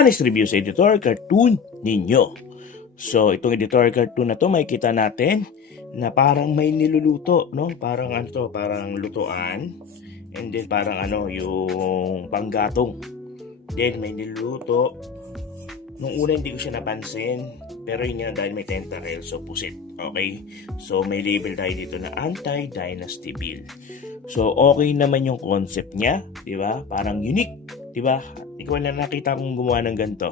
honest review sa editor cartoon ninyo. So, itong editor cartoon na to, makikita natin na parang may niluluto, no? Parang ano to, parang lutuan. And then parang yung panggatong. Then may niluluto. Nung una hindi ko siya napansin, pero yun nga dahil may tentacle, so pusit. Okay? So may label tayo dito na Anti-Dynasty Bill. So okay naman yung concept niya, di ba? Parang unique, di ba? Ikaw na nakita kong gumawa ng ganito.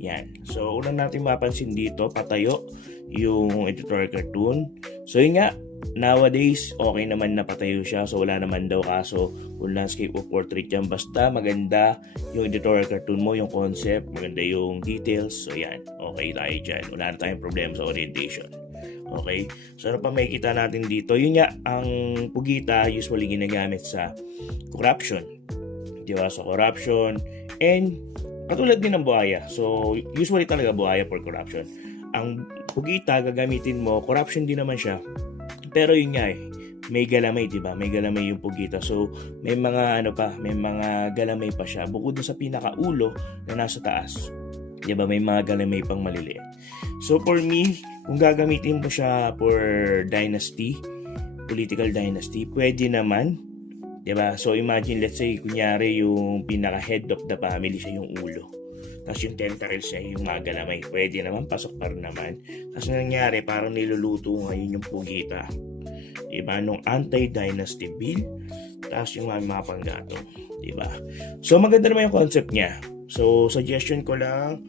Yan. So unang natin mapansin dito, patayo yung editorial cartoon. So yun nga, nowadays, okay naman na patayo siya. So wala naman daw kaso kung landscape o portrait yan. Basta maganda yung editorial cartoon mo, yung concept, maganda yung details. So yan, okay tayo dyan. Wala na tayong problema sa orientation. Okay? So ano pa makikita natin dito? Yun nga, ang pugita usually ginagamit sa corruption. Diba? So corruption and katulad din ng buhaya. So usually talaga buhaya for corruption. Ang pugita gagamitin mo, corruption din naman siya. Pero yun nga may galamay, diba? May galamay yung pugita. So, may mga may mga galamay pa siya. Bukod sa pinakaulo na nasa taas. Diba? May mga galamay pang maliliit. So, for me, kung gagamitin mo siya for dynasty, political dynasty, pwede naman. Diba? So, imagine, let's say, kunyari yung pinaka-head of the family siya yung ulo. Tapos yung tentacles niya yung mga galamay. Pwede naman, pasok pa rin naman. Tapos nangyari, parang niluluto ngayon yung pugita. Diba? Nung Anti-Dynasty Bill. Tapos yung mga panggatong. Diba? So maganda naman yung concept niya. So suggestion ko lang,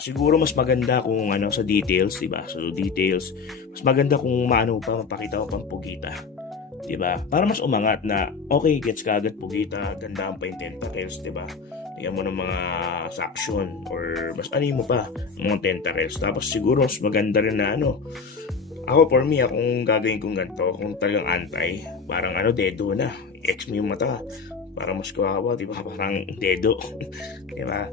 siguro mas maganda kung sa details. Diba? So details, mas maganda kung mapakita ko pang pugita. Diba? Para mas umangat na, okay, gets ka agad pugita, gandaan pa yung tentacles, diba? Lagyan mo ng mga suction or mas mo pa ng mga tentacles. Tapos siguro mas maganda rin na ako for me, kung gagawin kong ganito, kung talagang anti, parang dedo na. I-X mo yung mata. Parang mas kawawa, diba? Parang dedo. Diba?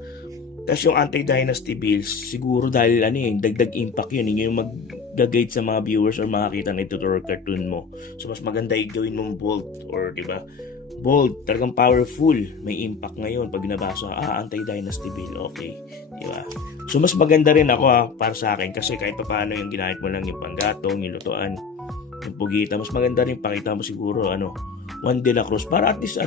Tapos yung anti-dynasty bills, siguro dahil dagdag impact yun. Yung mag-guide sa mga viewers or makakita ng tutorial cartoon mo. So mas maganda gawin mong bold or diba? Bold, talagang powerful. May impact ngayon pag nabasa, anti-dynasty bill, okay. Diba? So mas maganda rin ako para sa akin kasi kahit pa paano yung ginamit mo lang yung panggatong, yung lutuan, yung pugita, mas maganda rin pakita mo siguro Juan de la Cruz para at least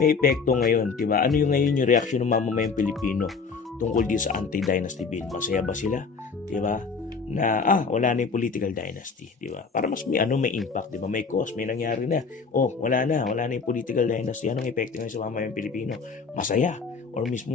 may epekto ngayon, diba? Ano yung ngayon yung reaction ng mamamayang Pilipino tungkol din sa anti-dynasty bill? Masaya ba sila? Diba? Na wala na yung political dynasty, di ba? Para mas may impact, di ba? May cause, may nangyari na. Wala na yung political dynasty. Anong epekto ngayon sa mamamayang Pilipino? Masaya or mismo